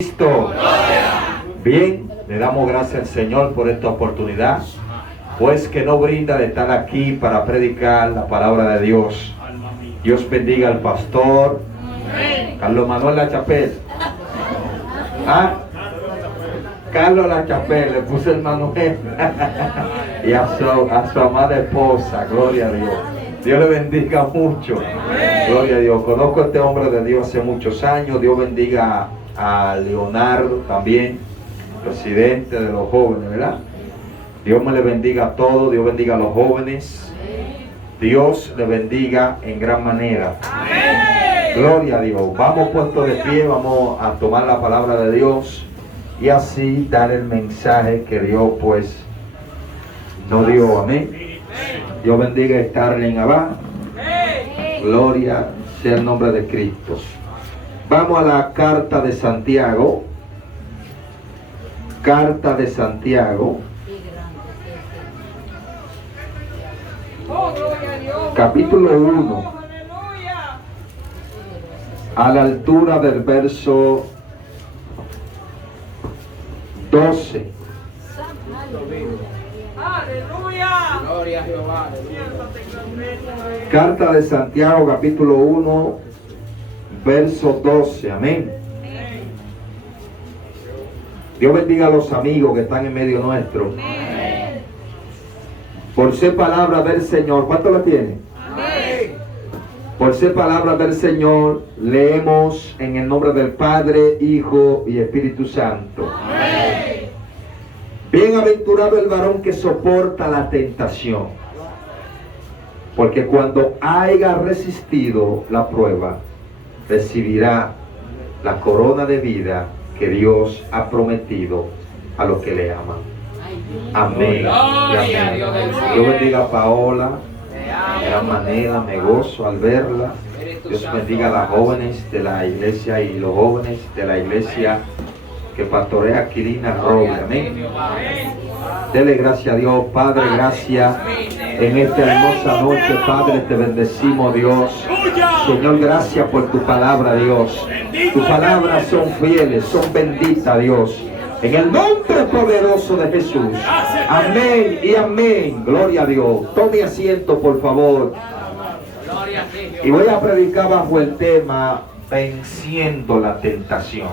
Cristo. Bien, le damos gracias al Señor por esta oportunidad, pues que nos brinda de estar aquí para predicar la palabra de Dios. Dios bendiga al pastor Carlos Manuel Lachapelle. Carlos Lachapelle, le puse el Manuel. Y a su amada esposa, gloria a Dios. Dios le bendiga mucho. Gloria a Dios. Conozco a este hombre de Dios hace muchos años. Dios bendiga a Leonardo también, presidente de los jóvenes, ¿verdad? Dios me le bendiga a todos. Dios bendiga a los jóvenes. Dios le bendiga en gran manera. Gloria a Dios. Vamos puestos de pie, vamos a tomar la palabra de Dios y así dar el mensaje que Dios pues nos dio. Amén. Dios bendiga a Starling Abad. Gloria sea el nombre de Cristo. Vamos a la carta de Santiago. Carta de Santiago. Capítulo 1. A la altura del verso 12. Aleluya. Gloria a Jehová. Carta de Santiago, capítulo 1, verso 12. Amén. Dios bendiga a los amigos que están en medio nuestro. Por ser palabra del Señor. ¿Cuánto la tiene? Por ser palabra del Señor, leemos en el nombre del Padre, Hijo y Espíritu Santo. Bienaventurado el varón que soporta la tentación, porque cuando haya resistido la prueba, recibirá la corona de vida que Dios ha prometido a los que le aman. Amén. Y amén. Dios bendiga a Paola de gran manera, me gozo al verla. Dios bendiga a las jóvenes de la iglesia y los jóvenes de la iglesia que pastorea Quirina Robles. Amén. Dele gracias a Dios. Padre, gracias en esta hermosa noche. Padre, te bendecimos, Dios. Señor, gracias por tu palabra, Dios. Tus palabras son fieles, son benditas, Dios. En el nombre poderoso de Jesús. Amén y amén. Gloria a Dios. Tome asiento, por favor. Y voy a predicar bajo el tema venciendo la tentación.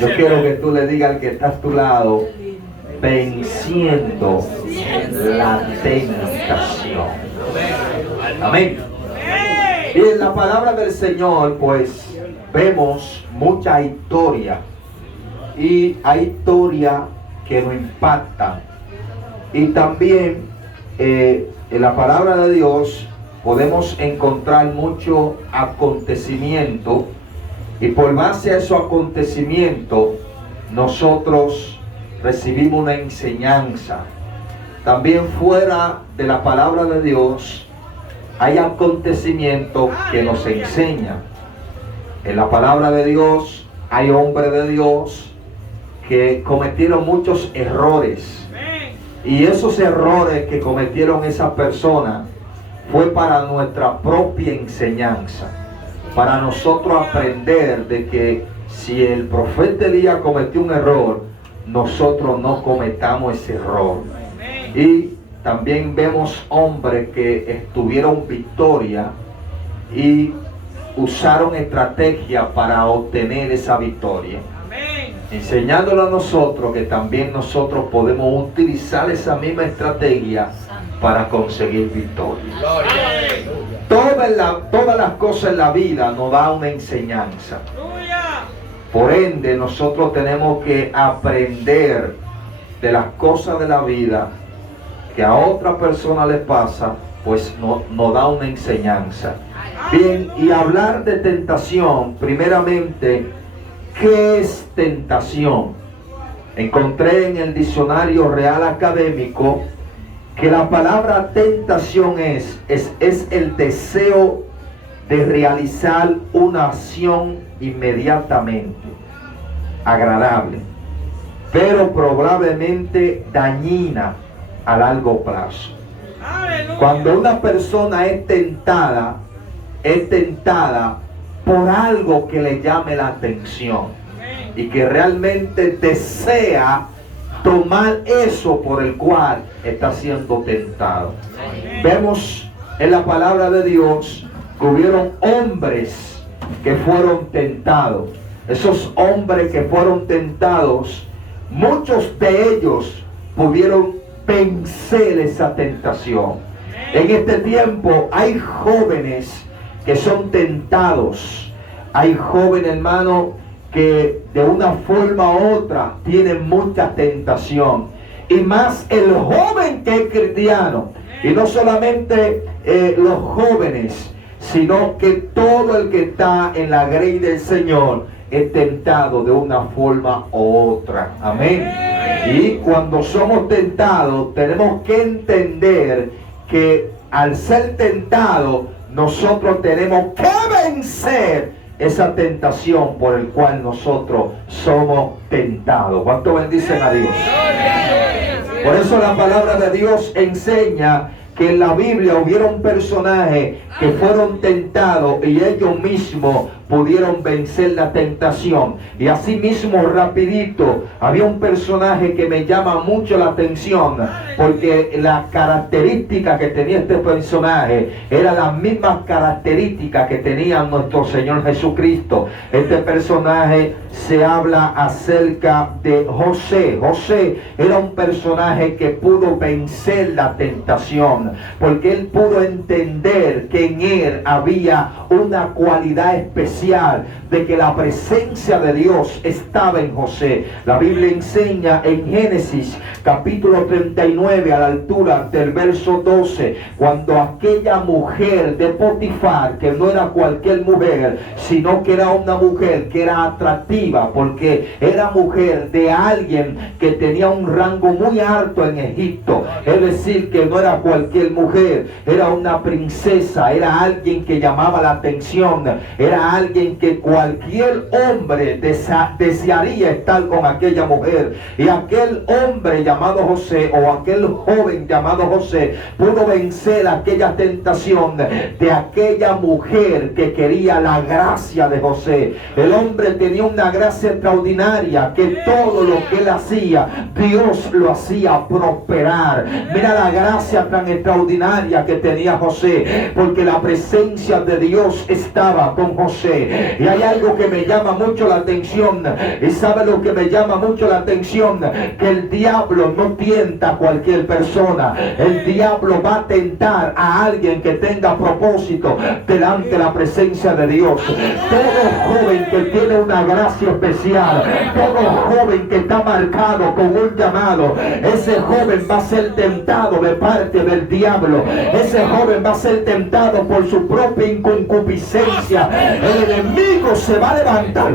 Yo quiero que tú le digas al que está a tu lado, venciendo la tentación. Amén. Y en la palabra del Señor, pues, vemos mucha historia. Y hay historias que nos impactan. Y también en la palabra de Dios podemos encontrar muchos acontecimientos. Y por base a esos acontecimientos, nosotros recibimos una enseñanza. También fuera de la palabra de Dios, hay acontecimientos que nos enseñan. En la palabra de Dios, hay hombres de Dios que cometieron muchos errores. Y esos errores que cometieron esas personas fue para nuestra propia enseñanza. Para nosotros aprender de que si el profeta Elías cometió un error, nosotros no cometamos ese error. Y también vemos hombres que tuvieron victoria y usaron estrategia para obtener esa victoria. Enseñándolo a nosotros que también nosotros podemos utilizar esa misma estrategia para conseguir victoria. Todas las cosas en la vida nos da una enseñanza. Por ende, nosotros tenemos que aprender de las cosas de la vida que a otra persona le pasa, pues nos da una enseñanza. Bien, y hablar de tentación, primeramente, ¿qué es tentación? Encontré en el diccionario Real Académico que la palabra tentación es el deseo de realizar una acción inmediatamente agradable, pero probablemente dañina a largo plazo. Cuando una persona es tentada por algo que le llame la atención. y que realmente desea tomar eso por el cual está siendo tentado. Vemos en la palabra de Dios que hubieron hombres que fueron tentados. Esos hombres que fueron tentados, muchos de ellos pudieron vencer esa tentación. En este tiempo hay jóvenes que son tentados. Hay jóvenes, hermano, que de una forma u otra tienen mucha tentación. Y más el joven que es cristiano. Y no solamente los jóvenes, sino que todo el que está en la grey del Señor es tentado de una forma u otra. Amén. Y cuando somos tentados, tenemos que entender que al ser tentados, nosotros tenemos que vencer esa tentación por el cual nosotros somos tentados. ¿Cuánto bendicen a Dios? Por eso la palabra de Dios enseña que en la Biblia hubieron personajes que fueron tentados y ellos mismos pudieron vencer la tentación. Y así mismo, rapidito, había un personaje que me llama mucho la atención, porque la característica que tenía este personaje era la misma característica que tenía nuestro Señor Jesucristo. Este personaje se habla acerca de José. José era un personaje que pudo vencer la tentación, porque él pudo entender que en él había una cualidad especial, de que la presencia de Dios estaba en José. La Biblia enseña en Génesis capítulo 39, a la altura del verso 12, cuando aquella mujer de Potifar, que no era cualquier mujer, sino que era una mujer que era atractiva, porque era mujer de alguien que tenía un rango muy alto en Egipto. Es decir, que no era cualquier mujer, era una princesa, era alguien que llamaba la atención, era alguien que cualquier hombre desearía estar con aquella mujer. Y aquel hombre llamado José, o aquel joven llamado José, pudo vencer aquella tentación de aquella mujer que quería la gracia de José. El hombre tenía una gracia extraordinaria, que todo lo que él hacía, Dios lo hacía prosperar. Mira la gracia tan extraordinaria que tenía José, porque la presencia de Dios estaba con José. Y hay algo que me llama mucho la atención. ¿Y sabe lo que me llama mucho la atención? Que el diablo no tienta a cualquier persona. El diablo va a tentar a alguien que tenga propósito delante de la presencia de Dios. Todo joven que tiene una gracia especial, todo joven que está marcado con un llamado, ese joven va a ser tentado de parte del diablo. Ese joven va a ser tentado por su propia concupiscencia. El enemigo se va a levantar,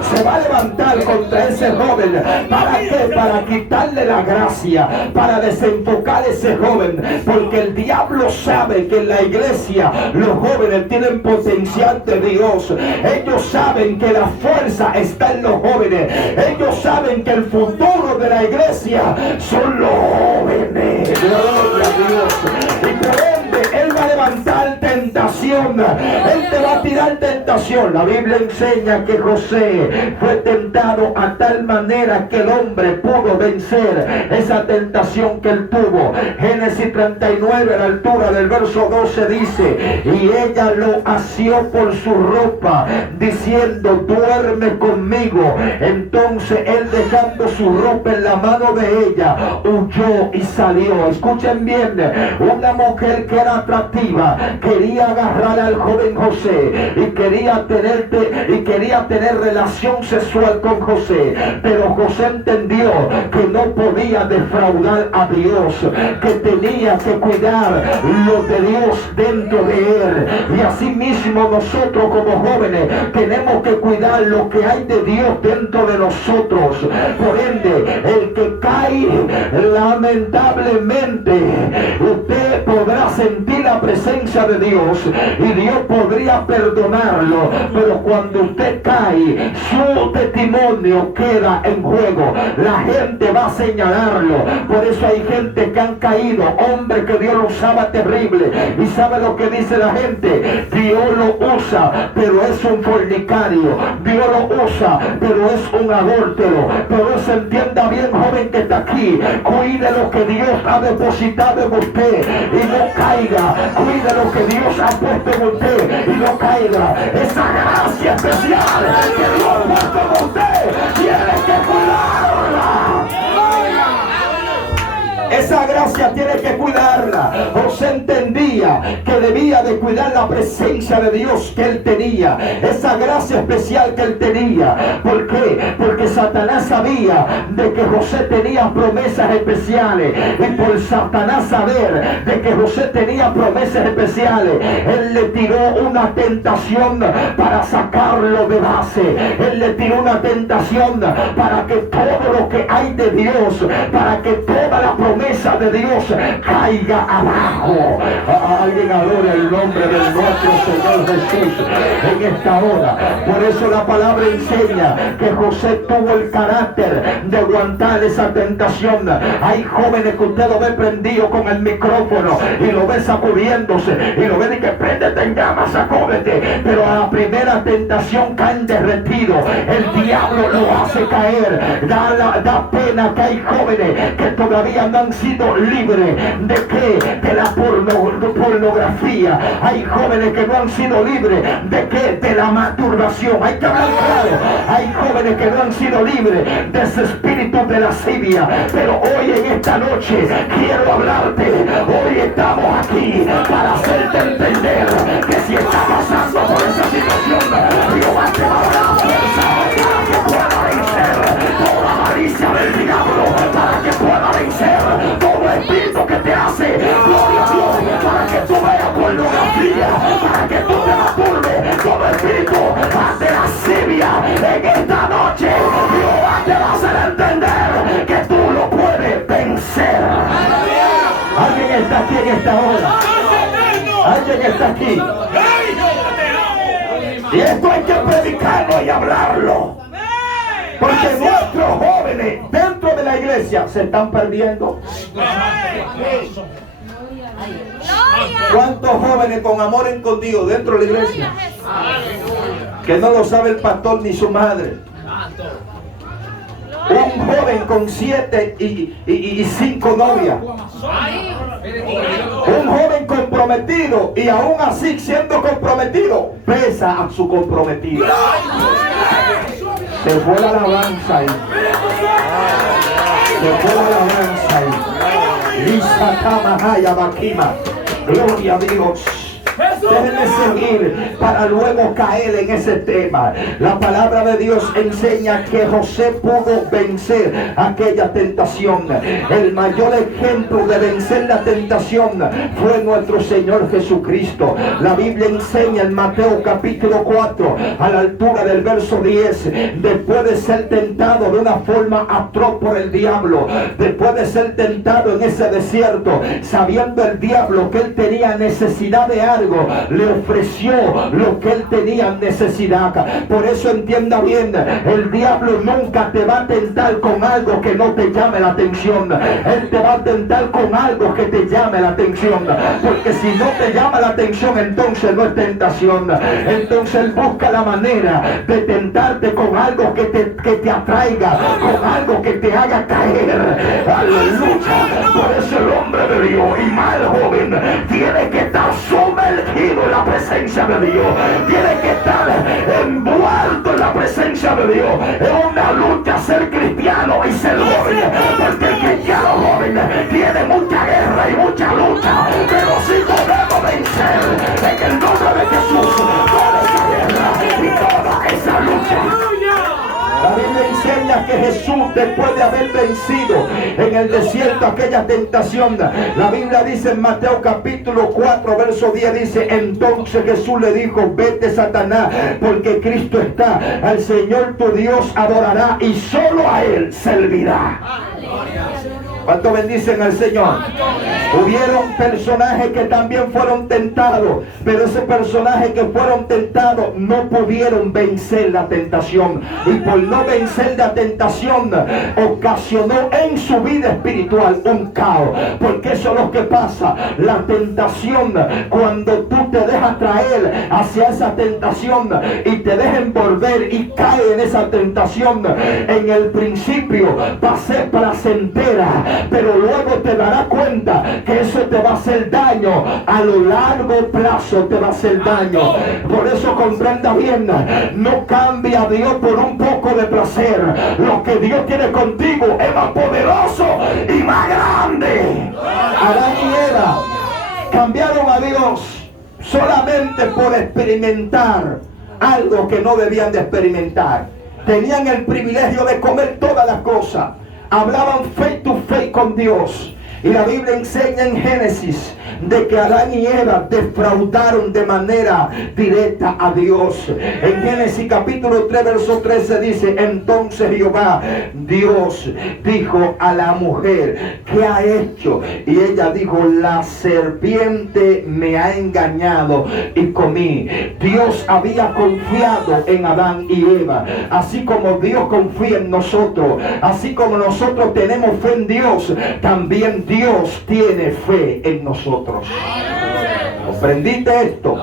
se va a levantar contra ese joven. ¿Para qué? Para quitarle la gracia, para desenfocar a ese joven, porque el diablo sabe que en la iglesia los jóvenes tienen potencial de Dios. Ellos saben que la fuerza está en los jóvenes. Ellos saben que el futuro de la iglesia son los jóvenes. Gloria a Dios. Y por ende él va a levantar tentación. Él te va a tirar tentación. La Biblia enseña que José fue tentado a tal manera que el hombre pudo vencer esa tentación que él tuvo. Génesis 39, a la altura del verso 12 dice: y ella lo asió por su ropa, diciendo: duerme conmigo. Entonces él, dejando su ropa en la mano de ella, huyó y salió. Escuchen bien, una mujer que era atractiva quería agarrar al joven José y quería tener relación sexual con José, pero José entendió que no podía defraudar a Dios, que tenía que cuidar lo de Dios dentro de él. Y así mismo nosotros como jóvenes tenemos que cuidar lo que hay de Dios dentro de nosotros. Por ende, el que cae, lamentablemente usted podrá sentir la presencia de Dios y Dios podría perdonarlo, pero cuando usted cae, su testimonio queda en juego. La gente va a señalarlo. Por eso hay gente que han caído, hombres que Dios lo usaba terrible. Y sabe lo que dice la gente: Dios lo usa, pero es un fornicario. Dios lo usa, pero es un adúltero. Pero se entienda bien, joven que está aquí, cuide lo que Dios ha depositado en usted y no caiga. Cuide lo que Dios ha puesto en usted y no caiga. Esa gracia especial que Dios ha puesto en usted, tiene que cuidarla. Esa gracia tiene que cuidarla. José entendía que debía de cuidar la presencia de Dios que él tenía, esa gracia especial que él tenía. ¿Por qué? Porque Satanás sabía de que José tenía promesas especiales, y por Satanás saber de que José tenía promesas especiales, él le tiró una tentación para sacarlo de base. Él le tiró una tentación para que todo lo que hay de Dios, para que toda la promesa de Dios caiga abajo. Alguien adora el nombre de nuestro Señor Jesús en esta hora. Por eso la palabra enseña que José tuvo el carácter de aguantar esa tentación. Hay jóvenes que usted lo ve prendido con el micrófono y lo ve sacudiéndose y lo ve de que préndete en llamas, sacúdete, pero a la primera tentación caen derretidos. El diablo lo hace caer. Da pena que hay jóvenes que todavía no han sido libres de qué, de la pornografía. Hay jóvenes que no han sido libres de qué, de la masturbación. Hay que hablar claro. Hay jóvenes que no han sido libres de ese espíritu de lascivia. Pero hoy en esta noche quiero hablarte. Hoy estamos aquí para hacerte entender que si estás pasando por esa situación, Dios te va a dar fuerza para que pueda vencer toda malicia del diablo, para que pueda vencer todo espíritu que te hace gloria a Dios, para que tú veas pornografía, para que tú te masturbes, todo espíritu de lascivia. En esta noche Dios te va a hacer entender que tú lo puedes vencer. Alguien está aquí en esta hora. Alguien está aquí. Y esto hay que predicarlo y hablarlo. Porque nuestros jóvenes dentro de la iglesia se están perdiendo. ¿Cuántos jóvenes con amor escondido dentro de la iglesia? Que no lo sabe el pastor ni su madre. Un joven con 7 y 5 novias. Un joven comprometido y aún así siendo comprometido pesa a su comprometido. Se fue la alabanza ahí. Se fue la alabanza ahí. Lisa Kamahaya Bakima. Gloria a Dios. Déjenme seguir para luego caer en ese tema. La palabra de Dios enseña que José pudo vencer aquella tentación. El mayor ejemplo de vencer la tentación fue nuestro Señor Jesucristo. La Biblia enseña en Mateo capítulo 4, a la altura del verso 10, después de ser tentado de una forma atroz por el diablo, después de ser tentado en ese desierto, sabiendo el diablo que él tenía necesidad de algo, le ofreció lo que él tenía necesidad. Por eso entienda bien, el diablo nunca te va a tentar con algo que no te llame la atención. Él te va a tentar con algo que te llame la atención, porque si no te llama la atención, entonces no es tentación. Entonces él busca la manera de tentarte con algo que te atraiga, con algo que te haga caer. Aleluya. Por eso el hombre de Dios y mal joven tiene que estar sumergido en la presencia de Dios, tiene que estar envuelto en la presencia de Dios. Es una lucha ser cristiano y ser joven, porque el cristiano joven tiene mucha guerra y mucha lucha, pero si podemos vencer en el nombre de Jesús toda esa guerra y toda esa lucha. La Biblia enseña que Jesús, después de haber vencido en el desierto aquella tentación, la Biblia dice en Mateo capítulo 4 verso 10, dice: entonces Jesús le dijo: vete, Satanás, porque Cristo está, al Señor tu Dios adorará y solo a Él servirá. ¿Cuánto bendicen al Señor? Hubieron personajes que también fueron tentados, pero esos personajes que fueron tentados no pudieron vencer la tentación, y por no vencer la tentación ocasionó en su vida espiritual un caos. Porque eso es lo que pasa. La tentación, cuando tú te dejas traer hacia esa tentación y te dejas envolver y cae en esa tentación, en el principio va a ser placentera, pero luego te darás cuenta que eso te va a hacer daño. A lo largo plazo te va a hacer daño. Por eso comprenda bien, no cambia a Dios por un poco de placer. Lo que Dios tiene contigo es más poderoso y más grande. Adán y Eva cambiaron a Dios solamente por experimentar algo que no debían de experimentar. Tenían el privilegio de comer todas las cosas. Hablaban face to face con Dios. Y la Biblia enseña en Génesis de que Adán y Eva defraudaron de manera directa a Dios. En Génesis capítulo 3 verso 13 dice: entonces Jehová Dios dijo a la mujer: ¿qué ha hecho? Y ella dijo: la serpiente me ha engañado y comí. Dios había confiado en Adán y Eva, así como Dios confía en nosotros, así como nosotros tenemos fe en Dios, también Dios tiene fe en nosotros. ¿Comprendiste esto?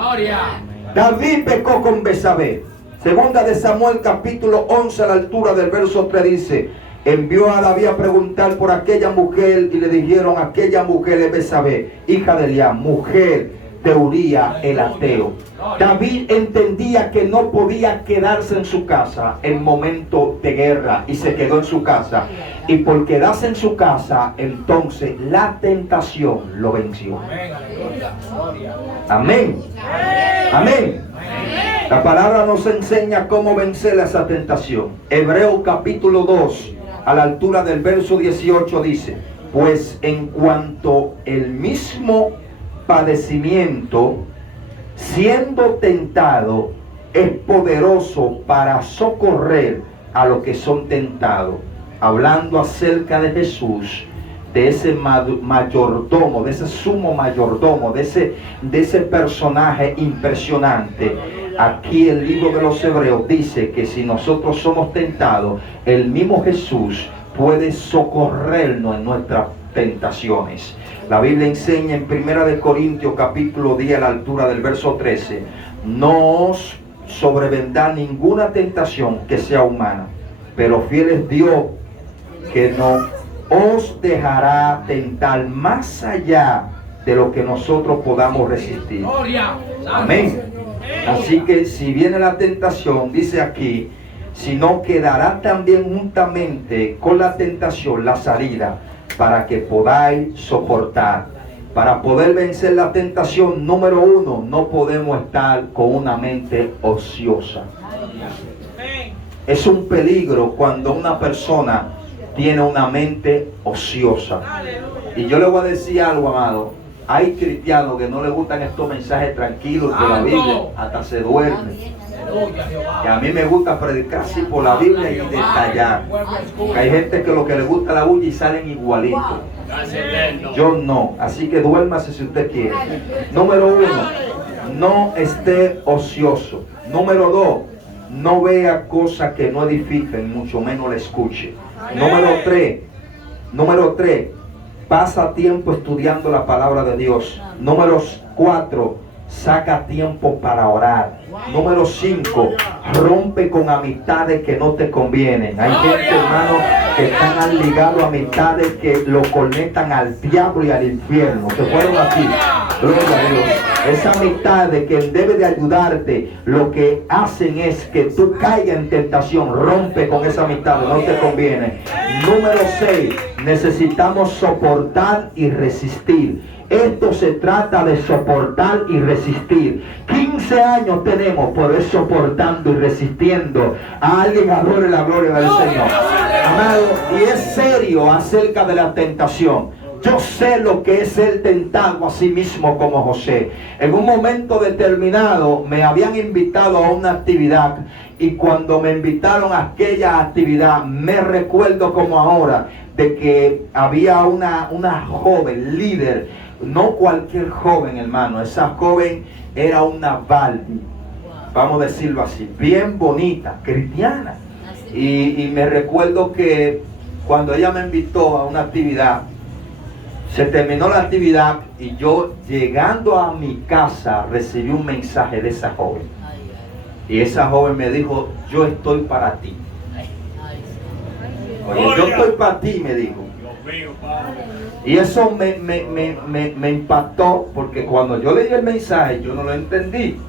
David pecó con Betsabé. Segunda de Samuel capítulo 11 a la altura del verso 3 dice: envió a David a preguntar por aquella mujer, y le dijeron: aquella mujer es Betsabé, hija de Eliab, mujer de Uría el ateo. David entendía que no podía quedarse en su casa en momento de guerra, y se quedó en su casa. Y por quedarse en su casa, entonces la tentación lo venció. Amén. Amén. La palabra nos enseña cómo vencer esa tentación. Hebreos capítulo 2 a la altura del verso 18 dice: pues en cuanto el mismo padecimiento, siendo tentado, es poderoso para socorrer a los que son tentados. Hablando acerca de Jesús, de ese mayordomo, de ese sumo mayordomo, de ese personaje impresionante. Aquí el libro de los Hebreos dice que si nosotros somos tentados, el mismo Jesús puede socorrernos en nuestras tentaciones. La Biblia enseña en 1 Corintios capítulo 10 a la altura del verso 13: no os sobrevendrá ninguna tentación que sea humana, pero fiel es Dios, que no os dejará tentar más allá de lo que nosotros podamos resistir. Amén. Así que si viene la tentación, dice aquí, sino quedará también juntamente con la tentación la salida, para que podáis soportar. Para poder vencer la tentación, número uno, no podemos estar con una mente ociosa. Es un peligro cuando una persona tiene una mente ociosa. Y yo le voy a decir algo, amado. Hay cristianos que no les gustan estos mensajes tranquilos de la Biblia, hasta se duermen. Y a mí me gusta predicar así por la Biblia y detallar. Que hay gente que lo que le gusta la bulla y salen igualitos. Yo no. Así que duérmase si usted quiere. Número uno, no esté ocioso. Número dos, no vea cosas que no edifiquen, mucho menos la escuche. Número tres, pasa tiempo estudiando la palabra de Dios. Número 4, saca tiempo para orar. Número 5, rompe con amistades que no te convienen. Hay gente, hermano, que están ligados a amistades que lo conectan al diablo y al infierno. Se fueron aquí. Gloria a Dios. Esa amistad de que él debe de ayudarte, lo que hacen es que tú caigas en tentación. Rompe con esa amistad, no te conviene. Número 6, necesitamos soportar y resistir. Esto se trata de soportar y resistir. 15 años tenemos por ir soportando y resistiendo. A alguien adore la gloria del Señor. Amado, y es serio acerca de la tentación. Yo sé lo que es ser tentado a sí mismo como José. En un momento determinado me habían invitado a una actividad Y cuando me invitaron a aquella actividad, me recuerdo como ahora de que había una joven líder, no cualquier joven, hermano. Esa joven era una Barbie, vamos a decirlo así, bien bonita, cristiana. Y me recuerdo que cuando ella me invitó a una actividad, se terminó la actividad y yo, llegando a mi casa, recibí un mensaje de esa joven. Y esa joven me dijo: yo estoy para ti. Oye, yo estoy para ti, me dijo. Y eso me impactó, porque cuando yo leí el mensaje, yo no lo entendí.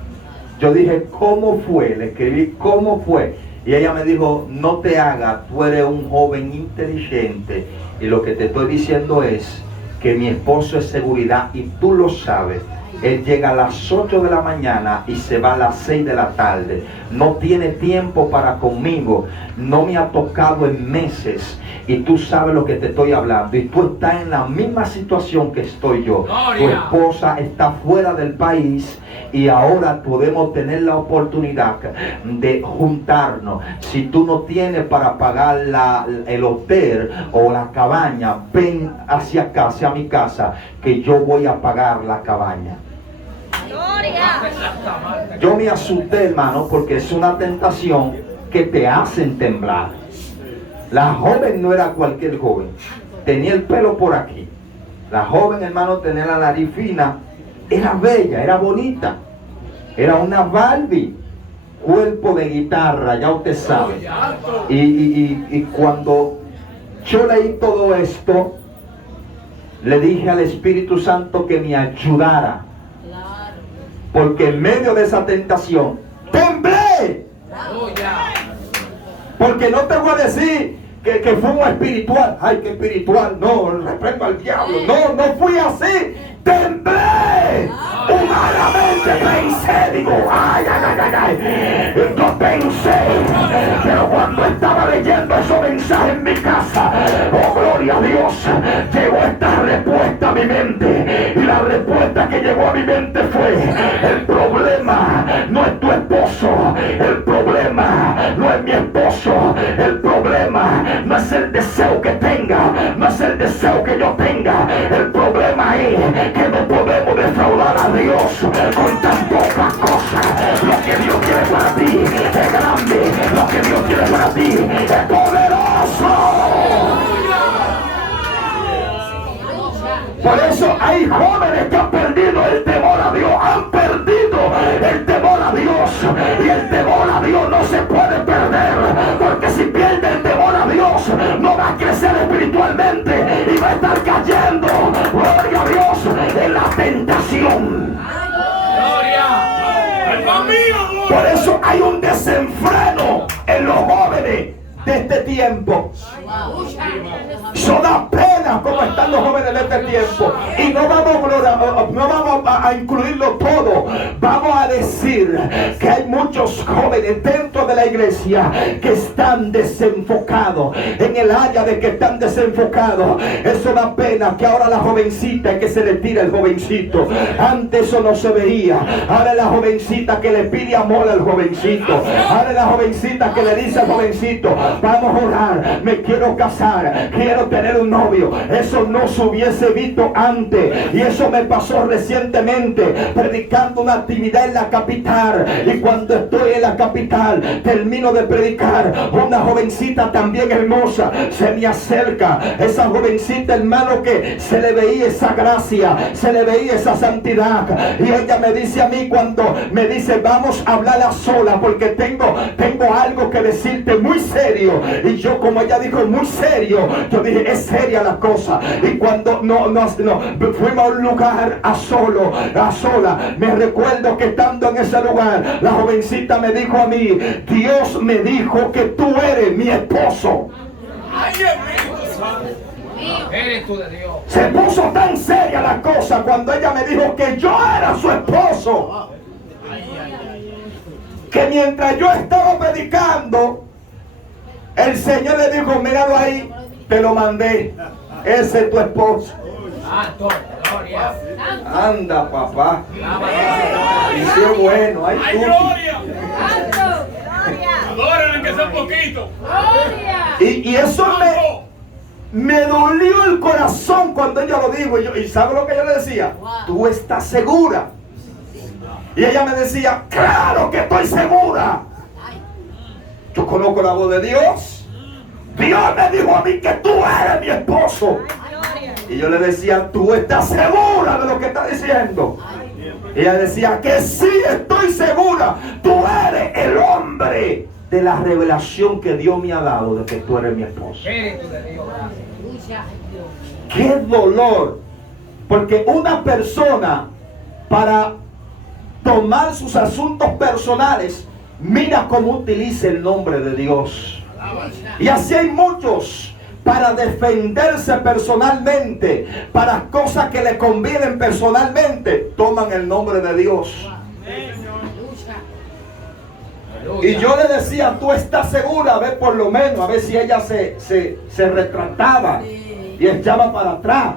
Yo dije: ¿cómo fue? Le escribí: ¿cómo fue? Y ella me dijo: no te hagas, tú eres un joven inteligente, y lo que te estoy diciendo es que mi esposo es seguridad y tú lo sabes. Él llega a las 8 de la mañana y se va a las 6 de la tarde. No tiene tiempo para conmigo. No me ha tocado en meses. Y tú sabes lo que te estoy hablando. Y tú estás en la misma situación que estoy yo. Tu esposa está fuera del país y ahora podemos tener la oportunidad de juntarnos. Si tú no tienes para pagar el hotel o la cabaña, ven hacia acá, hacia mi casa, que yo voy a pagar la cabaña. Yo me asusté, hermano, porque es una tentación que te hacen temblar. La joven no era cualquier joven. Tenía el pelo por aquí. La joven, hermano, tenía la nariz fina. Era bella, era bonita. Era una Barbie. Cuerpo de guitarra, ya usted sabe. Y cuando yo leí todo esto, le dije al Espíritu Santo que me ayudara. Porque en medio de esa tentación temblé. Porque no te voy a decir que fue un espiritual. Ay, que espiritual. No, reprendo al diablo. No, no fui así. Temblé. Humanamente pensé, digo, ay. Yo pensé, pero cuando estaba leyendo esos mensajes en mi casa, oh gloria a Dios, llegó esta respuesta a mi mente. Y la respuesta que llegó a mi mente fue: el problema no es tu esposo, el problema no es mi esposo, el problema no es el deseo que tenga, no es el deseo que yo tenga. El problema es que no podemos defraudar a Dios con tan pocas cosas. Lo que Dios quiere para ti es grande, lo que Dios quiere para ti es poderoso. Por eso hay jóvenes que han perdido el temor a Dios, han perdido el temor a Dios. Y el temor a Dios no se puede perder, porque si pierde el temor a Dios, no va a crecer espiritualmente y va a estar cayendo, gloria a Dios, en la tentación. Por eso hay un desenfreno en los jóvenes de este tiempo. Eso da pena como están los jóvenes de este tiempo. Y no vamos a incluirlo todo. Vamos a decir que hay muchos jóvenes dentro de la iglesia que están desenfocados. En el área de que están desenfocados, eso da pena. Que ahora la jovencita, que se le tira el jovencito. Antes eso no se veía. Ahora la jovencita que le pide amor al jovencito. Ahora la jovencita que le dice al jovencito: vamos a orar, me quiero casar, quiero tener un novio. Eso no se hubiese visto antes. Y eso me pasó recientemente predicando una actividad en la capital. Y cuando estoy en la capital, termino de predicar, una jovencita también hermosa se me acerca. Esa jovencita, hermano, que se le veía esa gracia, se le veía esa santidad. Y ella me dice a mí, cuando me dice: vamos a hablar a solas, porque tengo algo que decirte muy serio. Y yo, como ella dijo muy serio, yo dije: es seria la cosa. Y cuando fuimos a un lugar a sola, me recuerdo que estando en ese lugar, la jovencita me dijo a mí: Dios me dijo que tú eres mi esposo. Eres tú de Dios. Se puso tan seria la cosa cuando ella me dijo que yo era su esposo, que mientras yo estaba predicando, el Señor le dijo: míralo ahí, te lo mandé, ese es tu esposo. Anda, papá. Y qué bueno, hay gloria. Adórenle que sea un poquito. Y eso me dolió el corazón cuando ella lo dijo. Y ¿sabe lo que yo le decía? Tú estás segura. Y ella me decía, claro que estoy segura. Yo conozco la voz de Dios. Dios me dijo a mí que tú eres mi esposo. Y yo le decía, ¿tú estás segura de lo que está diciendo? Y ella decía que sí, estoy segura. Tú eres el hombre de la revelación que Dios me ha dado de que tú eres mi esposo. ¡Qué dolor! Porque una persona, para tomar sus asuntos personales, mira cómo utiliza el nombre de Dios. Y así hay muchos, para defenderse personalmente, para cosas que le convienen personalmente, toman el nombre de Dios. Y yo le decía, tú estás segura, a ver por lo menos, a ver si ella se retrataba y echaba para atrás.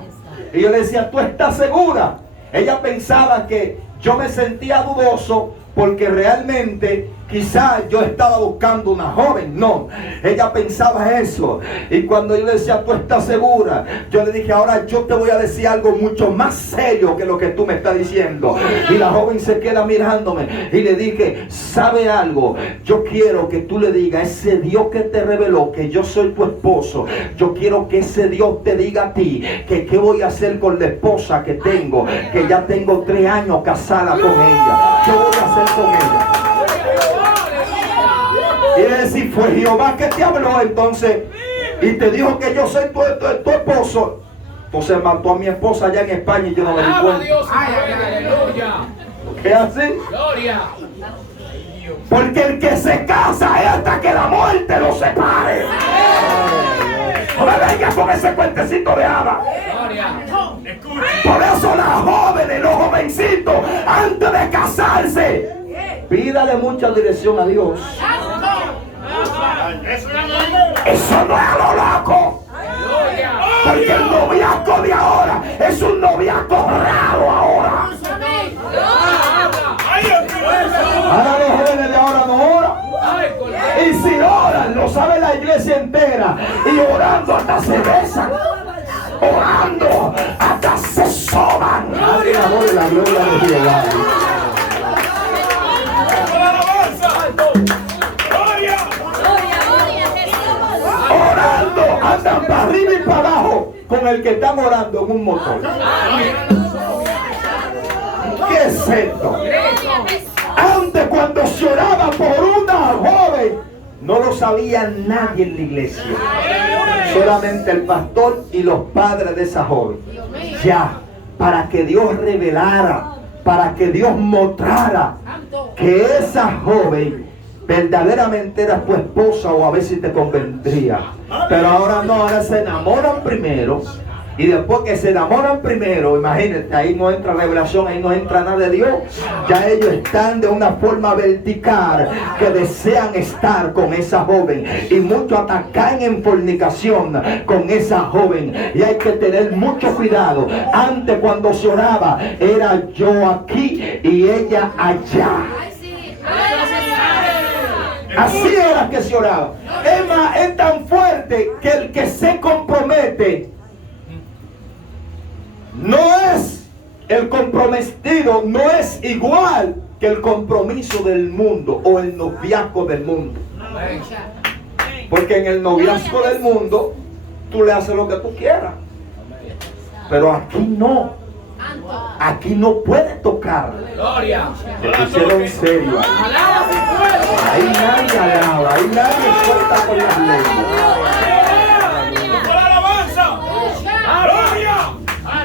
Y yo le decía, tú estás segura. Ella pensaba que yo me sentía dudoso porque realmente quizás yo estaba buscando una joven. No, ella pensaba eso. Y cuando yo le decía, tú estás segura, yo le dije, ahora yo te voy a decir algo mucho más serio que lo que tú me estás diciendo. Y la joven se queda mirándome y le dije, ¿sabe algo? Yo quiero que tú le digas, ese Dios que te reveló que yo soy tu esposo, yo quiero que ese Dios te diga a ti que qué voy a hacer con la esposa que tengo, que ya tengo 3 años casada con ella. ¿Qué voy a hacer con ella? Y decir, fue Jehová que te habló entonces y te dijo que yo soy tu esposo. Entonces mató a mi esposa allá en España y yo no me di cuenta. ¿Qué hace? Gloria. Porque el que se casa es hasta que la muerte lo separe. No me vengas con ese cuentecito de hadas. Por eso las jóvenes, los jovencitos, antes de casarse, pídale mucha dirección a Dios. Eso no es a lo loco. Porque el noviazgo de ahora es un noviazgo raro ahora. Ahora los jóvenes de ahora no oran. Y si oran, lo sabe la iglesia entera. Y orando hasta se besan. Orando hasta se soban. Nadie adora la gloria de Jehová. Orando, andan para arriba y para abajo con el que están orando en un motor. ¿Qué es esto? Antes, cuando se oraba por una joven, no lo sabía nadie en la iglesia, solamente el pastor y los padres de esa joven. Ya, para que Dios revelara, para que Dios mostrara que esa joven verdaderamente era tu esposa, o a ver si te convendría. Pero ahora no, ahora se enamoran primero. Y después que se enamoran primero, imagínate, ahí no entra revelación, ahí no entra nada de Dios. Ya ellos están de una forma vertical, que desean estar con esa joven. Y muchos hasta caen en fornicación con esa joven. Y hay que tener mucho cuidado. Antes, cuando se oraba, era yo aquí y ella allá. Así era que se oraba. Es más, es tan fuerte que el que se compromete no es el comprometido, no es igual que el compromiso del mundo o el noviazgo del mundo. Porque en el noviazgo del mundo tú le haces lo que tú quieras, pero aquí no. Aquí no puedes tocar. Te pusieron en serio. Ahí nadie alaba, ahí nadie suelta con las lenguas.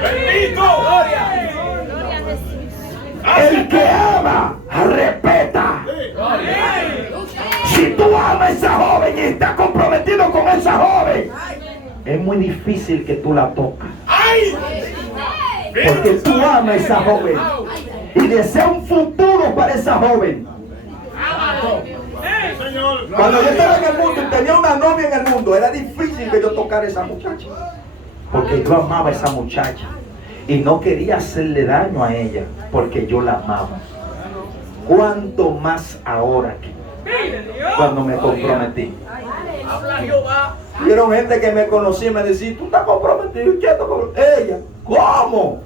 ¡Bendito! El que ama, respeta. Si tú amas a esa joven y estás comprometido con esa joven, es muy difícil que tú la toques. Porque tú amas a esa joven y deseas un futuro para esa joven. Cuando yo estaba en el mundo y tenía una novia en el mundo, era difícil que yo tocara a esa muchacha. Porque yo amaba a esa muchacha y no quería hacerle daño a ella, porque yo la amaba. Cuanto más ahora que cuando me comprometí. Habla Jehová. Vieron gente que me conocía y me decía, tú estás comprometido. ¿Y quién está comprometido? Ella. ¿Cómo?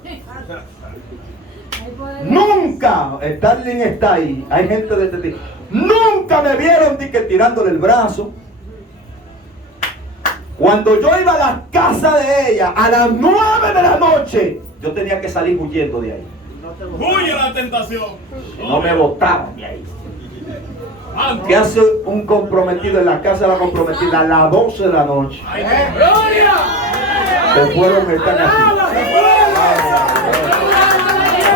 Nunca, Starling está ahí, hay gente de este tipo. Nunca me vieron que tirándole el brazo. Cuando yo iba a la casa de ella a las 9 de la noche, yo tenía que salir huyendo de ahí. Huye la tentación. No me botaban de ahí. Anda. ¿Qué hace un comprometido en la casa de la comprometida a las 12 de la noche? ¡Gloria! Se fueron, están aquí.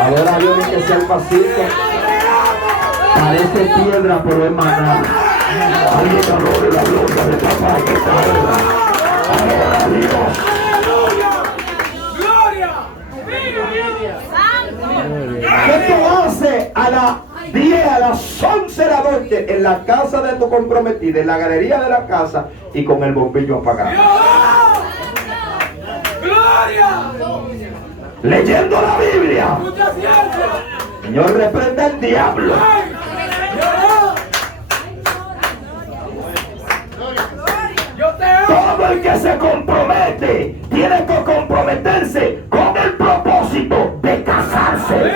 Ahora Dios dice que sea el pasito. Parece piedra, pero es maná. Alguien adore la gloria de papá que está ahora. Ahora Dios. ¿Qué tú haces a las 10, a las 11 de la noche en la casa de tu comprometida, en la galería de la casa y con el bombillo apagado? Leyendo la Biblia. Señor, reprenda al diablo. Todo el que se compromete tiene que comprometerse con el propósito de casarse.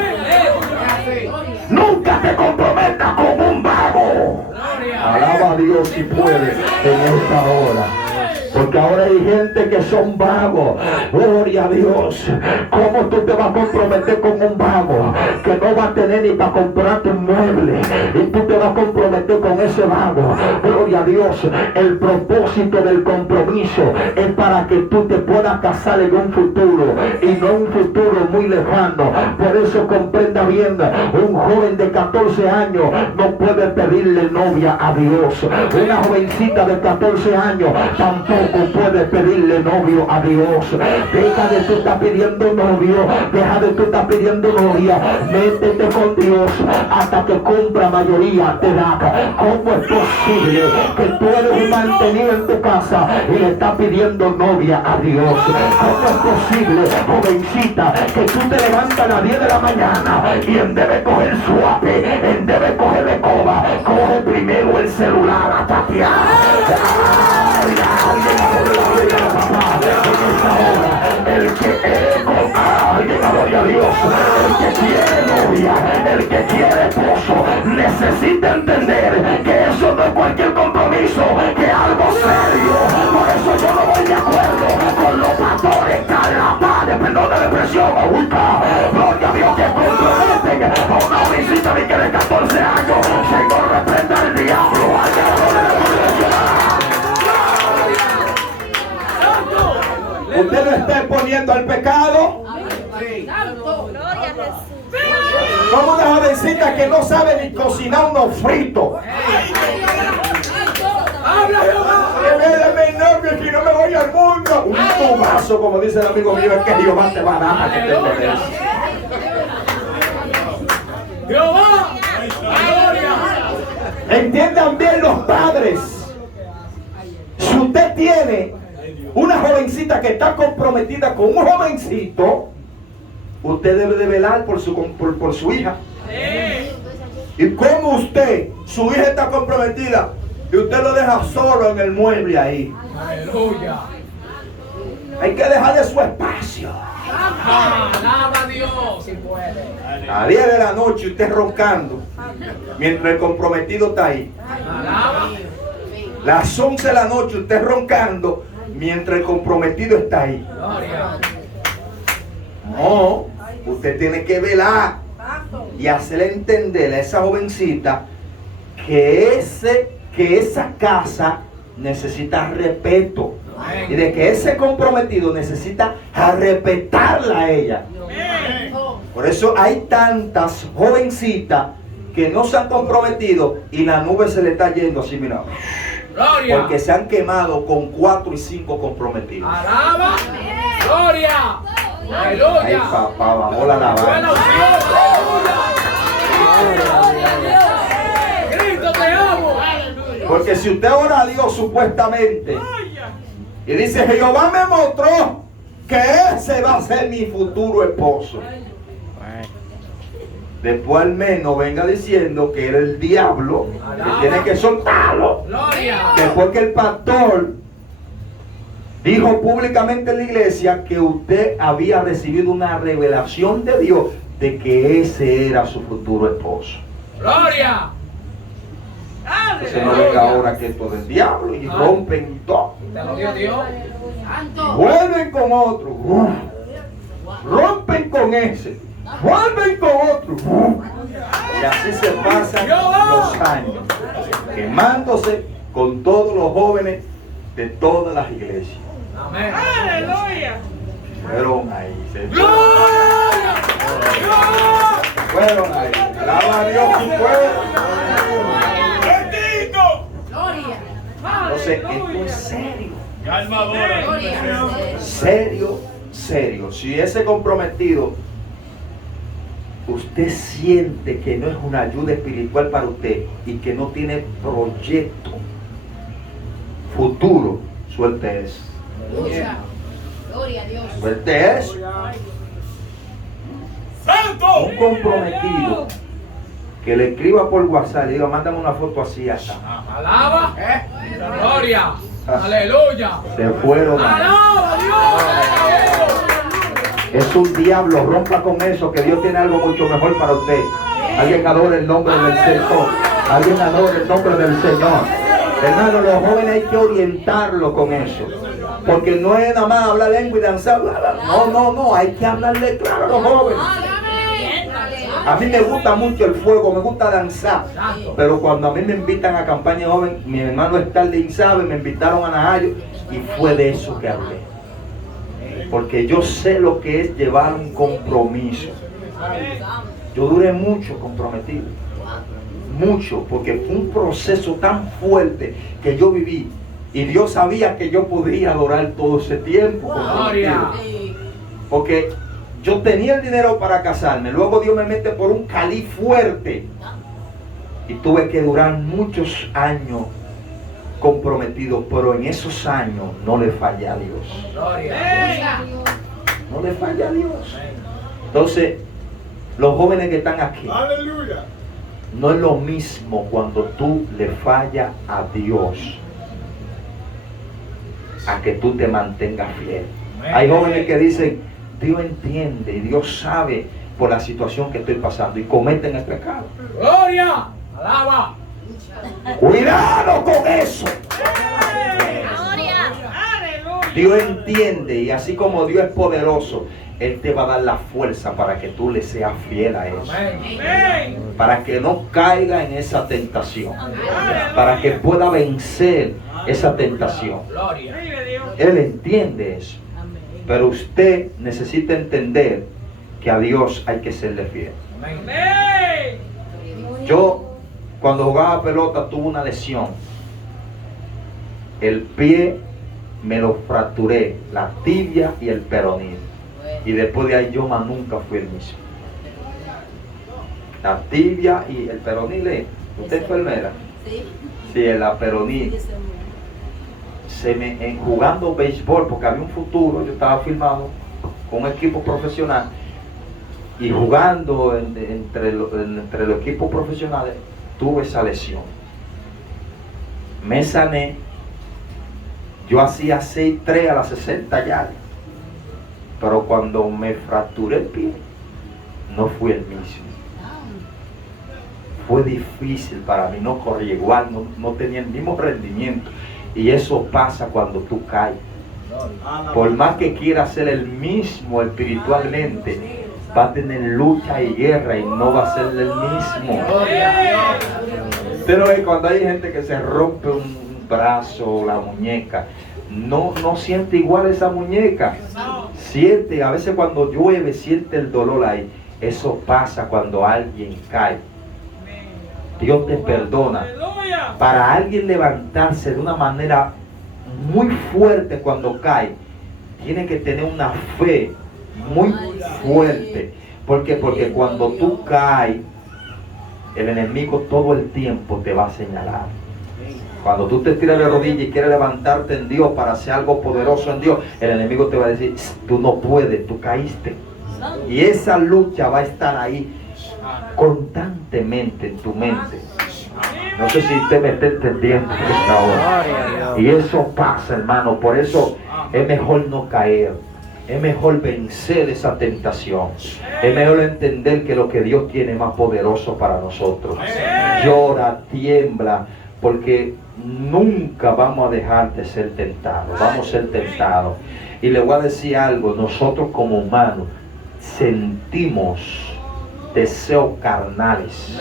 Nunca te comprometas con un vago. Alaba a Dios si puede en esta hora. Porque ahora hay gente que son vagos. Gloria a Dios. ¿Cómo tú te vas a comprometer con un vago que no va a tener ni para comprarte un mueble? Y tú te vas a comprometer con ese vago. Gloria a Dios. El propósito del compromiso es para que tú te puedas casar en un futuro. Y no un futuro muy lejano. Por eso comprenda bien. Un joven de 14 años no puede pedirle novia a Dios. Una jovencita de 14 años tampoco puede pedirle novio a Dios. Deja de tú estar pidiendo novio, deja de tú estar pidiendo novia, métete con Dios hasta que cumpla mayoría de edad. ¿Cómo es posible que tú eres un mantenido en tu casa y le estás pidiendo novia a Dios? ¿Cómo es posible, jovencita, que tú te levantas a las 10 de la mañana y en vez de coger suave, en vez de coger de coba, coge primero el celular a tatear? El que alguien gloria a Dios, el que quiere novia, el que quiere esposo, necesita entender que eso no es cualquier compromiso, que es algo serio. Por eso yo no voy de acuerdo con los pastores calapanes, perdón de la expresión, gloria a Dios, que comprometen a una jovencita de que de 14 años. Señor, reprenda al diablo. Usted no está exponiendo al pecado. Como una jovencita que no sabe ni cocinar unos fritos. Dame novio, que no me voy al mundo. Un tubazo, como dice el amigo mío, es que Jehová te va a dar a que te mereces. Jehová. Entiendan bien los padres. Si usted tiene una jovencita que está comprometida con un jovencito, usted debe de velar por su hija. Y como usted, su hija está comprometida y usted lo deja solo en el mueble ahí. Aleluya. Hay que dejarle su espacio. Alaba a Dios si puede. A 10 de la noche usted roncando mientras el comprometido está ahí. Alaba. Las 11 de la noche usted roncando mientras el comprometido está ahí. Gloria. No, usted tiene que velar y hacerle entender a esa jovencita que esa casa necesita respeto. Y de que ese comprometido necesita respetarla a ella. Por eso hay tantas jovencitas que no se han comprometido y la nube se le está yendo así, mira. Gloria. Porque se han quemado con 4 y 5 comprometidos. Alaba. Gloria. Ay, Aleluya. papá, bajó la Buena alabanza. Aleluya. Cristo te amo. Porque si usted ora a Dios supuestamente y dice, Jehová me mostró que ese va a ser mi futuro esposo. después al menos venga diciendo que era el diablo, que tiene que soltarlo. Después que el pastor dijo públicamente en la iglesia que usted había recibido una revelación de Dios de que ese era su futuro esposo. ¡Gloria! Entonces no venga ahora que esto del diablo y rompen y todo. ¿Te lo dio Dios? Vuelven con otro. Rompen con ese. Vuelven con otro. Y así se pasan los años, quemándose con todos los jóvenes de todas las iglesias. Amén. Aleluya. Fueron ahí. Fueron ahí. Alaba a Dios si fueron. Entonces, esto es serio. Serio, serio. Si ese comprometido usted siente que no es una ayuda espiritual para usted y que no tiene proyecto futuro, suerte es. Gloria a Dios. Suerte es. Un comprometido que le escriba por WhatsApp, le diga, mándame una foto así hasta. Alaba. Gloria. Aleluya. Se fueron. Alaba Dios. Es un diablo, rompa con eso, que Dios tiene algo mucho mejor para usted. Alguien adora el nombre del Señor. Alguien adora el nombre del Señor. Hermano, los jóvenes hay que orientarlo con eso. Porque no es nada más hablar lengua y danzar. No, hay que hablarle claro a los jóvenes. A mí me gusta mucho el fuego, me gusta danzar. Pero cuando a mí me invitan a campaña joven, mi hermano Starling sabe, me invitaron a Najayo y fue de eso que hablé. Porque yo sé lo que es llevar un compromiso. Yo duré mucho comprometido. Mucho, porque fue un proceso tan fuerte que yo viví. Y Dios sabía que yo podría adorar todo ese tiempo. Porque yo tenía el dinero para casarme. Luego Dios me mete por un calí fuerte. Y tuve que durar muchos años comprometido. Pero en esos años no le fallé a Dios. No le falla a Dios. Entonces, los jóvenes que están aquí, no es lo mismo cuando tú le fallas a Dios a que tú te mantengas fiel. Hay jóvenes que dicen, Dios entiende y Dios sabe por la situación que estoy pasando y cometen el pecado. Gloria. Alaba. Cuidado con eso. Dios entiende y así como Dios es poderoso, Él te va a dar la fuerza para que tú le seas fiel a eso. Para que no caiga en esa tentación. Para que pueda vencer esa tentación. Él entiende eso. Pero usted necesita entender que a Dios hay que serle fiel. Yo, cuando jugaba pelota, tuve una lesión. El pie me lo fracturé, la tibia y el peroné. Y después de ahí yo más nunca fui el mismo. La tibia y el peroné. ¿Usted es enfermera? Sí, la peroné. Jugando béisbol, porque había un futuro, yo estaba firmado con un equipo profesional y jugando entre los equipos profesionales tuve esa lesión. Me sané. Yo hacía 6'3" a las 60 yardas, pero cuando me fracturé el pie no fui el mismo. Fue difícil para mí, no corría igual, no tenía el mismo rendimiento. Y eso pasa cuando tú caes. Por más que quieras ser el mismo espiritualmente, va a tener lucha y guerra y no va a ser el mismo. Usted no ve cuando hay gente que se rompe un brazo, la muñeca, no siente igual esa muñeca. Siente, a veces cuando llueve, siente el dolor ahí. Eso pasa cuando alguien cae. Dios te perdona. Para alguien levantarse de una manera muy fuerte cuando cae, tiene que tener una fe muy fuerte. ¿Por qué? Porque cuando tú caes, el enemigo todo el tiempo te va a señalar. Cuando tú te tiras de rodillas y quieres levantarte en Dios para hacer algo poderoso en Dios, el enemigo te va a decir, tú no puedes, tú caíste. Y esa lucha va a estar ahí constantemente en tu mente. No sé si usted me está entendiendo esta hora. Y eso pasa, hermano. Por eso es mejor no caer. Es mejor vencer esa tentación. Es mejor entender que lo que Dios tiene es más poderoso para nosotros. Llora, tiembla, porque nunca vamos a dejar de ser tentados. Vamos a ser tentados. Y le voy a decir algo. Nosotros como humanos sentimos deseos carnales,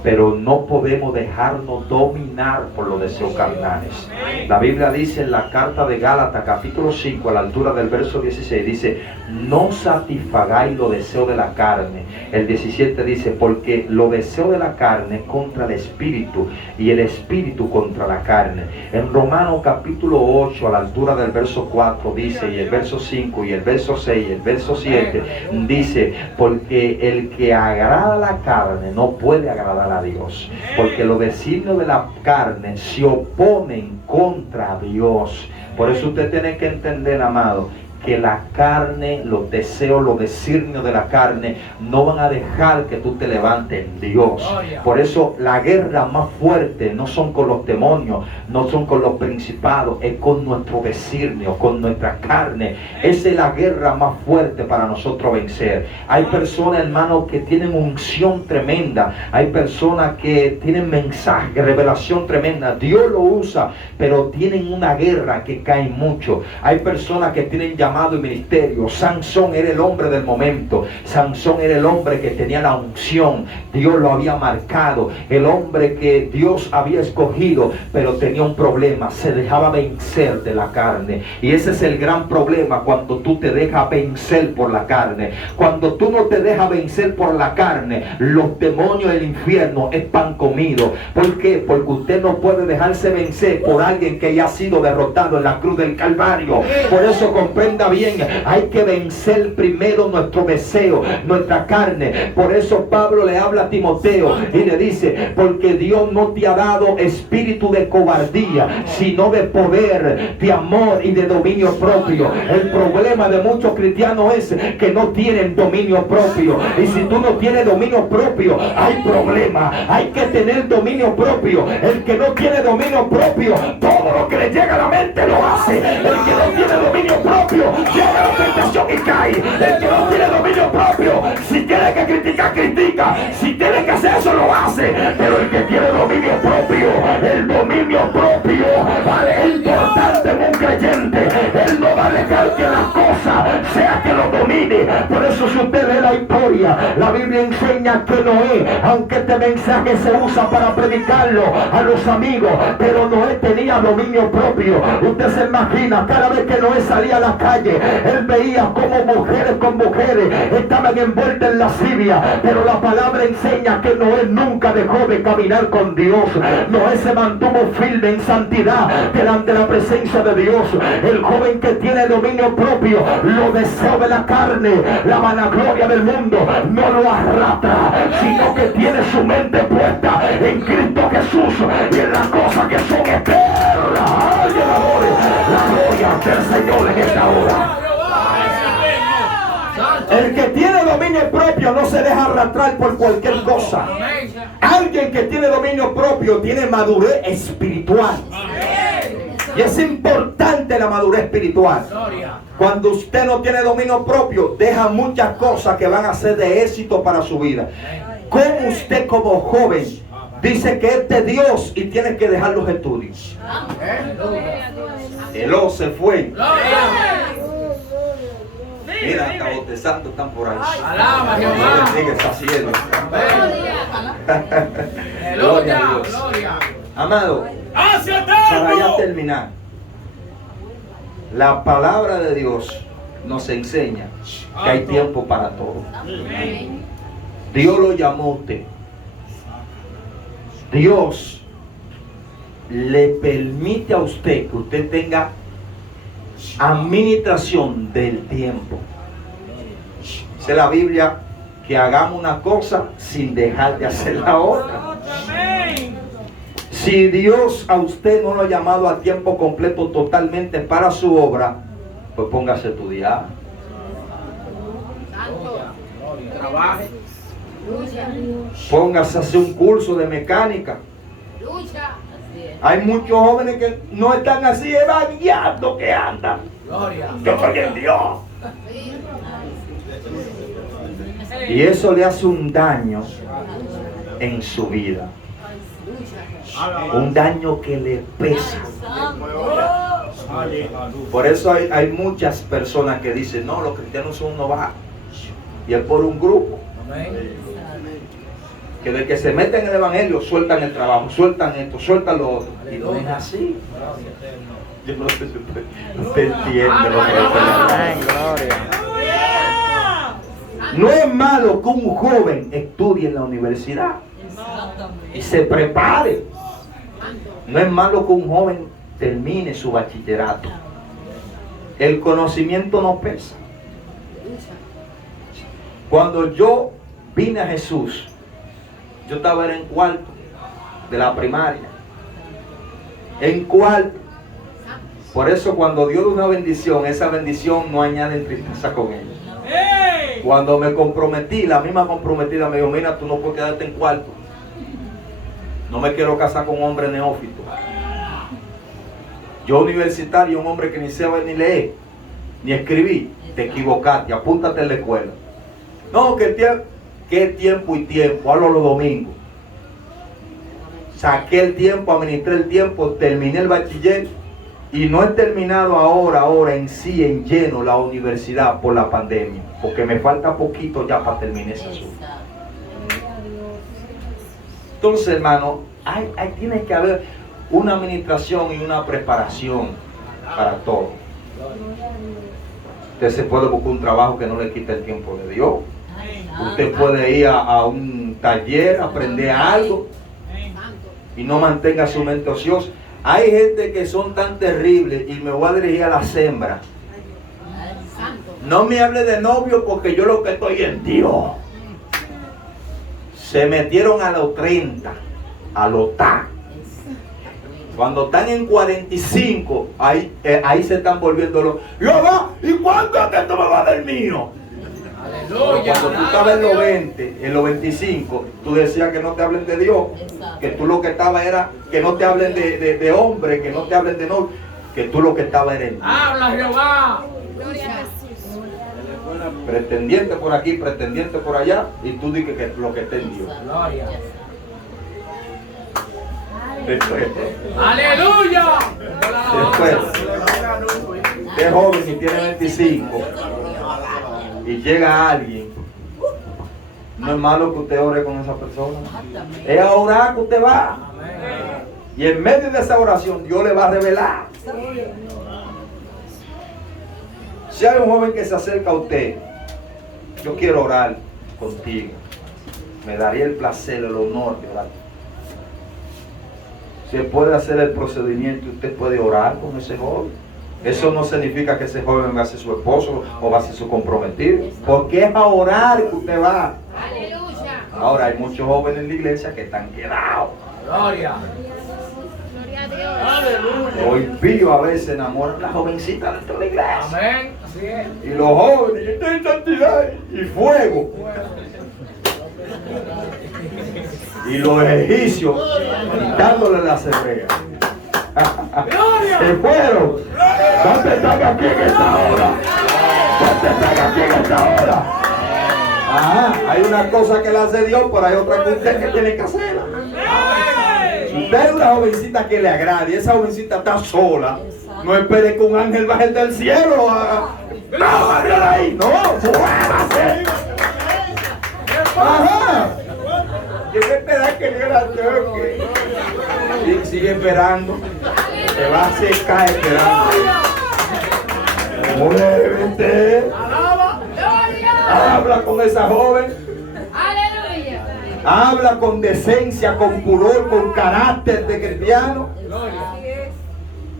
pero no podemos dejarnos dominar por los deseos carnales. La Biblia dice en la carta de Gálatas capítulo 5 a la altura del verso 16, dice: no satisfagáis los deseos de la carne. El 17 dice: porque los deseos de la carne contra el espíritu, y el espíritu contra la carne. En Romanos capítulo 8 a la altura del verso 4 dice, y el verso 5 y el verso 6 y el verso 7 dice: porque el que agrada la carne no puede agradar a Dios, porque los designios de la carne se oponen contra Dios. Por eso usted tiene que entender, amado, que la carne, los deseos, los designios de la carne no van a dejar que tú te levantes en Dios. Por eso la guerra más fuerte no son con los demonios, no son con los principados, es con nuestro designio, con nuestra carne. Esa es la guerra más fuerte para nosotros vencer. Hay personas, hermanos, que tienen unción tremenda. Hay personas que tienen mensaje, revelación tremenda. Dios lo usa, pero tienen una guerra que cae mucho. Hay personas que tienen llamado y ministerio. Sansón era el hombre del momento. Sansón era el hombre que tenía la unción. Dios lo había marcado. El hombre que Dios había escogido, pero tenía un problema. Se dejaba vencer de la carne. Y ese es el gran problema cuando tú te dejas vencer por la carne. Cuando tú no te dejas vencer por la carne, los demonios del infierno es pan comido. ¿Por qué? Porque usted no puede dejarse vencer por alguien que ya ha sido derrotado en la cruz del Calvario. Por eso comprenda bien, hay que vencer primero nuestro deseo, nuestra carne. Por eso Pablo le habla a Timoteo y le dice: porque Dios no te ha dado espíritu de cobardía, sino de poder, de amor y de dominio propio. El problema de muchos cristianos es que no tienen dominio propio. Y si tú no tienes dominio propio, hay problema. Hay que tener dominio propio. El que no tiene dominio propio, todo lo que le llega a la mente lo hace. El que no tiene dominio propio, llega a la tentación y cae. El que no tiene dominio propio, si tiene que criticar, critica. Si tiene que hacer eso, lo hace. Pero el que tiene dominio propio, el dominio propio, vale, es importante en un creyente. Él no va a dejar que la cosa sea que lo domine. Por eso si usted lee la historia, la Biblia enseña que Noé, aunque este mensaje se usa para predicarlo a los amigos, pero Noé tenía dominio propio. Usted se imagina, cada vez que Noé salía a la calle, él veía como mujeres con mujeres estaban envueltas en lascivia, pero la palabra enseña que Noé nunca dejó de caminar con Dios. Noé se mantuvo firme en santidad delante de la presencia de Dios. El joven que tiene dominio propio, los deseos de la carne, la vanagloria del mundo no lo arrastra, sino que tiene su mente puesta en Cristo Jesús y en las cosas que son eternas. ¡Ay, la gloria del Señor en esta hora! El que tiene dominio propio no se deja arrastrar por cualquier cosa. Alguien que tiene dominio propio tiene madurez espiritual. Y es importante la madurez espiritual. Cuando usted no tiene dominio propio, deja muchas cosas que van a ser de éxito para su vida. Como usted como joven dice que es de Dios y tiene que dejar los estudios. Eló se fue. Mira, hasta bostezando están por ahí. Alaba, Jehová. Bendiga esa cielo. Gloria, gloria. Amado, para ya terminar, la palabra de Dios nos enseña que hay tiempo para todo. Dios lo llamó a usted. Dios le permite a usted que usted tenga administración del tiempo. Dice la Biblia que hagamos una cosa sin dejar de hacer la otra. Si Dios a usted no lo ha llamado a tiempo completo totalmente para su obra, pues póngase a estudiar. Trabaje. Lucha. Póngase a hacer un curso de mecánica. Lucha. Hay muchos jóvenes que no están así, van guiando que andan. Gloria. Que estoy en Dios. Sí. Y eso le hace un daño en su vida. Un daño que le pesa. Por eso hay muchas personas que dicen, no, los cristianos son unos bajos. Y es por un grupo. Amén. Que de que se meten en el evangelio, sueltan el trabajo, sueltan esto, sueltan lo otro. Y no es así. Yo no sé si usted entiende lo que estoy hablando. No es malo que un joven estudie en la universidad y se prepare. No es malo que un joven termine su bachillerato. El conocimiento no pesa. Cuando yo vine a Jesús, yo estaba en cuarto de la primaria. En cuarto. Por eso cuando Dios da una bendición, esa bendición no añade tristeza con ella. Cuando me comprometí, la misma comprometida me dijo, mira, tú no puedes quedarte en cuarto. No me quiero casar con un hombre neófito. Yo universitario, un hombre que ni sabe ni leer, ni escribir, te equivocaste, apúntate en la escuela. No, ¿qué tiempo y tiempo? Hablo los domingos. Saqué el tiempo, administré el tiempo, terminé el bachiller y no he terminado ahora en sí, en lleno, la universidad por la pandemia, porque me falta poquito ya para terminar ese asunto. Entonces, hermano, tiene que haber una administración y una preparación para todo. Usted se puede buscar un trabajo que no le quite el tiempo de Dios. Usted puede ir a un taller, aprender algo y no mantenga su mente ociosa. Hay gente que son tan terribles, y me voy a dirigir a las hembras. No me hable de novio porque yo lo que estoy en Dios. Se metieron a los 30, a los tan. Cuando están en 45, ahí se están volviendo los. ¿Y cuánto es que tú me vas a dar el mío? Aleluya. Cuando tú estabas en los 20, en los 25, tú decías que no te hablen de Dios. Que tú lo que estabas era que no te hablen de hombre, que no te hablen de novio. Que tú lo que estabas era en Dios. Habla Jehová. Pretendiente por aquí, pretendiente por allá, y tú dices que lo que está en Dios. Gloria. Después, Aleluya. usted es joven y tiene 25 y llega alguien, no es malo que usted ore con esa persona. Es a orar que usted va. Y en medio de esa oración Dios le va a revelar. Si hay un joven que se acerca a usted, yo quiero orar contigo, me daría el placer, el honor de orar. Se puede hacer el procedimiento y usted puede orar con ese joven. Eso no significa que ese joven va a ser su esposo o va a ser su comprometido, porque es a orar que usted va. Aleluya. Ahora hay muchos jóvenes en la iglesia que están quedados. Gloria. Gloria a Dios. Los impíos a veces enamoran a las jovencitas dentro de la iglesia. Amén. Así es. Y los jóvenes, yo estoy en santidad y fuego. Y los egipcios quitándole la cerrea. Se fueron. ¿Dónde están aquí en esta hora? ¿Dónde están aquí en esta hora? Ajá, hay una cosa que le hace Dios, pero hay otra que usted que tiene que hacerla. Si usted es una jovencita que le agrade y esa jovencita está sola, no espere que un ángel baje del cielo. No, ahí, no, fuérase. Ajá. Yo voy a esperar que llegue la toque. Y sigue esperando. Se va a secar esperando. Muévete. Habla con esa joven. Aleluya. Habla con decencia, con pudor, con carácter de cristiano.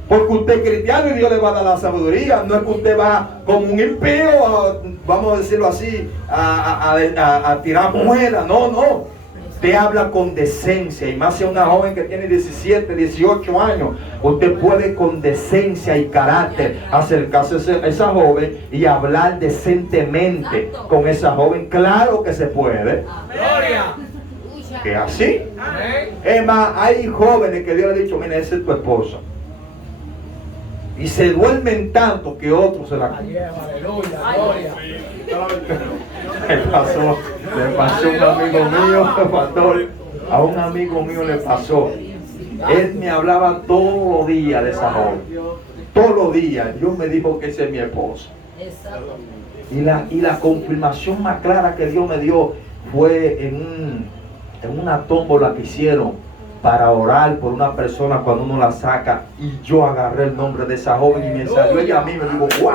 Porque usted es cristiano y Dios le va a dar la sabiduría. No es que usted va como un impío, vamos a decirlo así, a tirar muela. No, no. Usted habla con decencia, y más si es una joven que tiene 17, 18 años, usted puede con decencia y carácter acercarse a esa joven y hablar decentemente con esa joven. Claro que se puede. Gloria. Que así. Amén. Es más, hay jóvenes que Dios le ha dicho, mira, esa es tu esposa. Y se duermen tanto que otros se la... Aleluya. Gloria. Le pasó a un amigo mío, pastor, a un amigo mío le pasó. Él me hablaba todos los días de esa joven. Todos los días. Dios me dijo que esa es mi esposa. Y la confirmación más clara que Dios me dio fue en una tómbola que hicieron para orar por una persona cuando uno la saca, y yo agarré el nombre de esa joven y me salió ella a mí, me dijo, wow.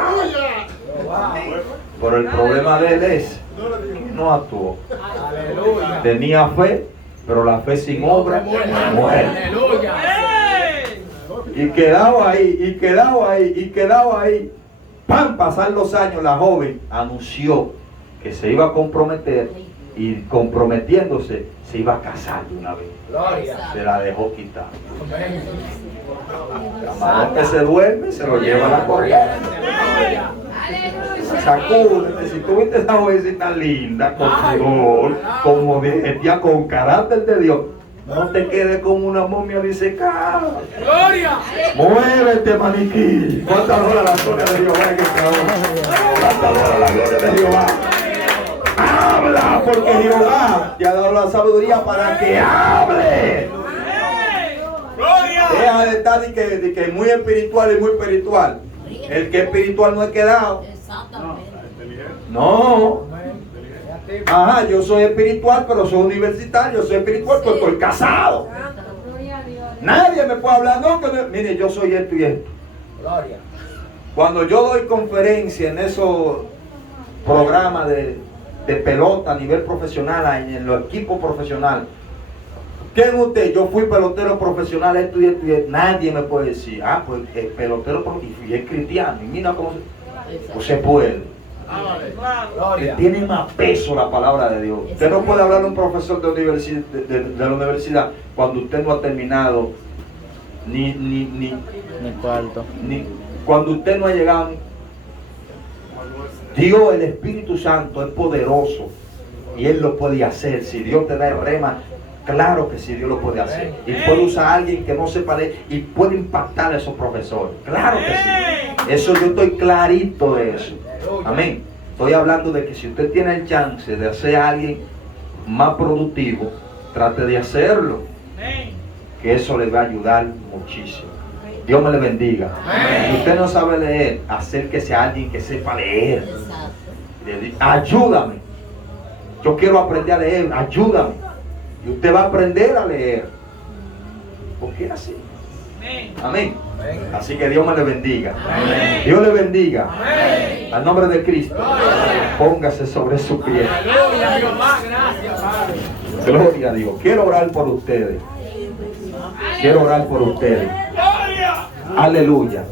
Pero el problema de él es que no actuó. Aleluya. Tenía fe, pero la fe sin obra muere. Aleluya. Y quedaba ahí. ¡Pam! Pasar los años, la joven anunció que se iba a comprometer, y comprometiéndose se iba a casar de una vez. Gloria. Se la dejó quitar. Amén. Camarón que se duerme se lo lleva a la corriente. Sacúdete, si tú viste esa jovencita linda, con sudor, con modestia, con carácter de Dios, no te quedes como una momia disecada. Gloria. Muévete, maniquí. ¿Cuántas horas la gloria de Jehová en esta hora? ¿Cuántas horas la gloria de Jehová? Habla, porque Jehová te ha dado la sabiduría para que hable. Gloria. Deja de estar de que muy espiritual y muy espiritual. El que es espiritual no es quedado. No. Ajá, yo soy espiritual, pero soy universitario. Soy espiritual, pero estoy casado. Nadie me puede hablar, no, mire, yo soy esto y esto. Gloria. Cuando yo doy conferencia en esos programas de pelota a nivel profesional, en los equipos profesionales, ¿quién es usted? Yo fui pelotero profesional, esto y esto y esto. Nadie me puede decir, pues el pelotero y es cristiano, y mira cómo se puede. Gloria. Tiene más peso la palabra de Dios. Usted no puede hablar a un profesor de la universidad cuando usted no ha terminado ni cuarto. cuando usted no ha llegado. Dios, el Espíritu Santo, es poderoso y Él lo puede hacer. Si Dios te da el rema, claro que sí, Dios lo puede hacer. Y puede usar a alguien que no sepa de él y puede impactar a esos profesores. Claro que sí. Eso yo estoy clarito de eso. Amén. Estoy hablando de que si usted tiene el chance de hacer a alguien más productivo, trate de hacerlo. Que eso le va a ayudar muchísimo. Dios me le bendiga. Si usted no sabe leer, acérquese a alguien que sepa leer. Ayúdame. Yo quiero aprender a leer. Ayúdame. Y usted va a aprender a leer. Porque es así. Amén. Así que Dios me le bendiga. Dios le bendiga. Al nombre de Cristo. Póngase sobre su pie. Aleluya, Jehová. Gracias, Padre. Gloria a Dios. Quiero orar por ustedes. Quiero orar por ustedes. Aleluya.